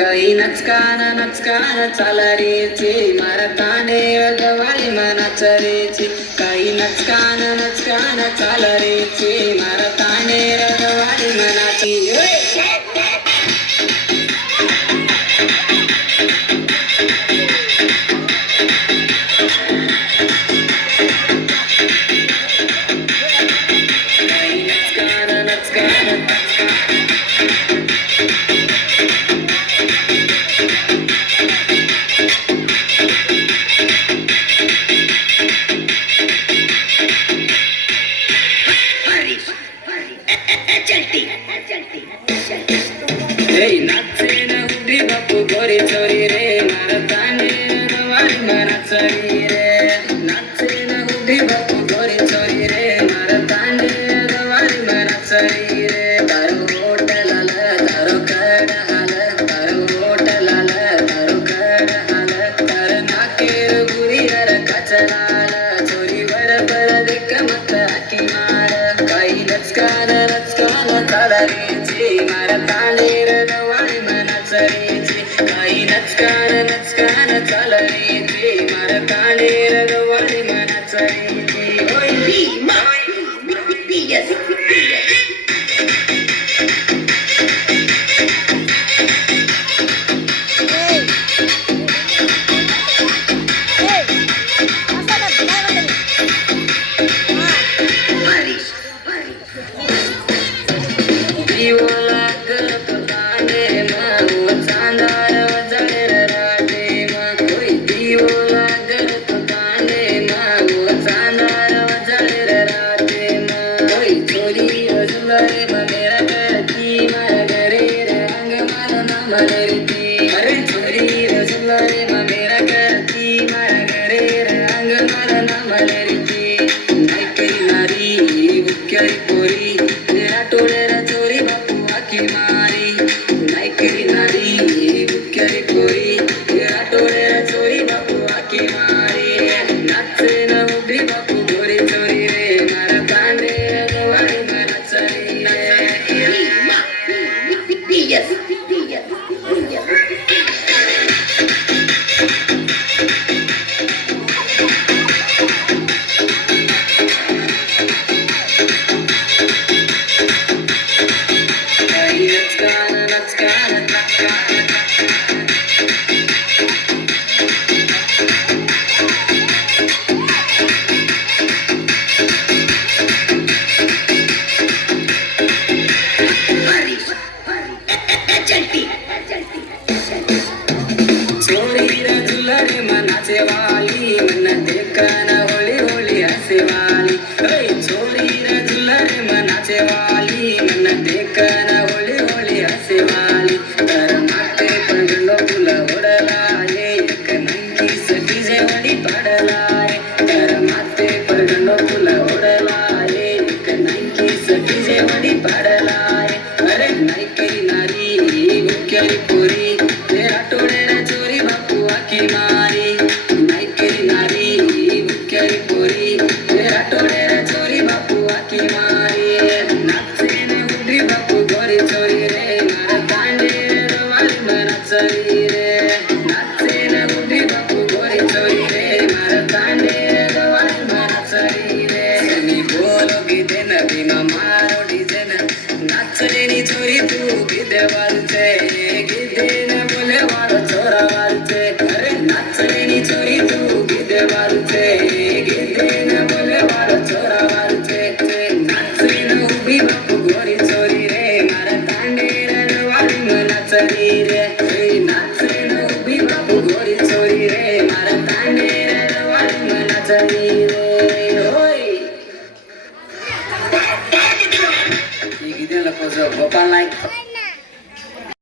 काही नचकान चाला रेची मारताने गवाळी मनाच रेची काही नचकान चाला रेची मारताने गवाळी मनाची Get पोरी तेरा टोळेरा चोरी बापू आखी मारी नाही करी नारी हुक्यारी पोरी तेरा टोळेरा चोरी बापू आखी मारी नाचे न उभी बापू गोरी चोरी रे मारा तांडे गवाळी मला चरी चोरीरा झुलरे मनाचे वाली मन देखना होळी होळी हसे वाली चोरीरा झुलरे मनाचे वाली मन देखना होळी होळी हसे वाली तर माटे पडलो तुला ओढलाय एक नंदी सटी जेवढी पडलाय तर माटे पडलो तुला ओढलाय एक नंदी सटी जेवढी पडलाय अरे नाही काही नारी गुक्यारी पोरी तेरा टोळेरा चोरी बापू आखी मारी नाही केली नारी हुक्यारी पोरी तेरा टोळेरा चोरी बापू आखी मारी नाचे न उभी बापू गोरी चोरी रे मारा तांडे रवाली मना चरी रे नाचे न उभी बापू गोरी चोरी रे मारा तांडे रवाली मना चरी रे सनी बोलो गीते न बिना मारो डीजे न नाचलेनी चोरी तू गीते वालते गीते न बोले वाळो चोरा वालते अरे नाचलेनी चोरी तू गीते वालते गीते न बोले वाळो चोरा वालते नाचली न उभी बापू गोरी चोरी रे मारा तांडे रवाली मना चरी रे नाचली न उभी बापू गोरी चोरी रे मारा तांडे रवाली मना चरी